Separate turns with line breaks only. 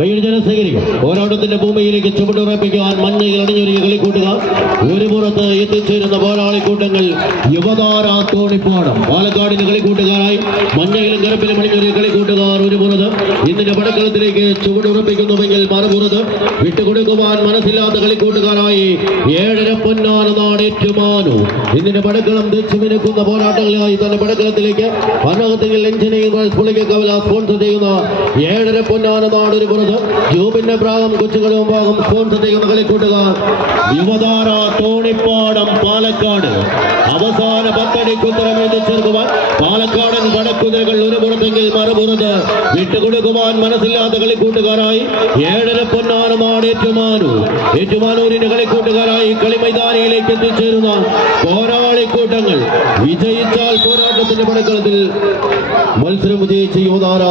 കൈയടിച്ചാൽ സ്വീകരിക്കും. പോരാട്ടത്തിന്റെ ഭൂമിയിലേക്ക് ചുവടുറപ്പിക്കുവാൻ മഞ്ഞയിൽ അണിഞ്ഞൊരുങ്ങി കളിക്കൂട്ടുക. ഒരു പുറത്ത് എത്തിച്ചേരുന്ന പോരാളിക്കൂട്ടങ്ങൾ യുവതാര തോണിപ്പാടം. പാലക്കാടിന്റെ കളിക്കൂട്ടുകാരായി മഞ്ഞയിലും കറുപ്പിലും അണിഞ്ഞൊരുങ്ങി കളിക്കൂട്ടുകാർ ഒരു പുറത്ത് ഇന്നിന്റെ പടക്കളത്തിലേക്ക് ചുവടുറപ്പിക്കുന്നുവെങ്കിൽ മറുപുറത്ത് വിട്ടുകൊടുക്കുവാൻ മനസ്സില്ലാത്ത കളിക്കൂട്ടുകാരായി ഏഴര പൊന്നാന നാട് ഏറ്റുമാനു. ഇന്നിന്റെ പടക്കളം തെച്ചുമിനുക്കുന്ന പോരാട്ടങ്ങളായി തന്റെ പടക്കളത്തിലേക്ക് പന്നകത്തിൽ എഞ്ചിനീയർ പുളിക കവല സ്പോൺസർ ചെയ്യുന്ന ഏഴര പൊന്നാന നാട് ഒരു പുറത്ത് ജൂബിന്റെ പ്രാഗം കൊച്ചുകളും ഭാഗം സ്പോൺസർ ചെയ്യുന്ന കളിക്കൂട്ടുകാർ. യുവതാര തോണിപ്പാടം പാലക്കാട്. അവസാന പത്തടിക്ക് ഉത്തരമേന്തി ചേർക്കുവാൻ പാലക്കാടൻ പടക്കുതിരകൾ ഒരു പുറത്തെങ്കിൽ മറുപുറത്ത് വിട്ടുകൊടുക്കുവാൻ മനസ്സില്ലാത്ത കളിക്കൂട്ടുകാരായി ഏഴര പൊന്നാന നാട് ഏറ്റുമാനൂർ. ഏറ്റുമാനൂരിന്റെ കളിക്കൂട്ടുകാരായി കളിമൈതാനിയിലേക്ക് എത്തിച്ചേരുന്ന പോരാളിക്കൂട്ടങ്ങൾ വിജയിച്ചാൽ പോരാട്ടത്തിന്റെ പടക്കളത്തിൽ മത്സരം വിജയിച്ച് യുവതാര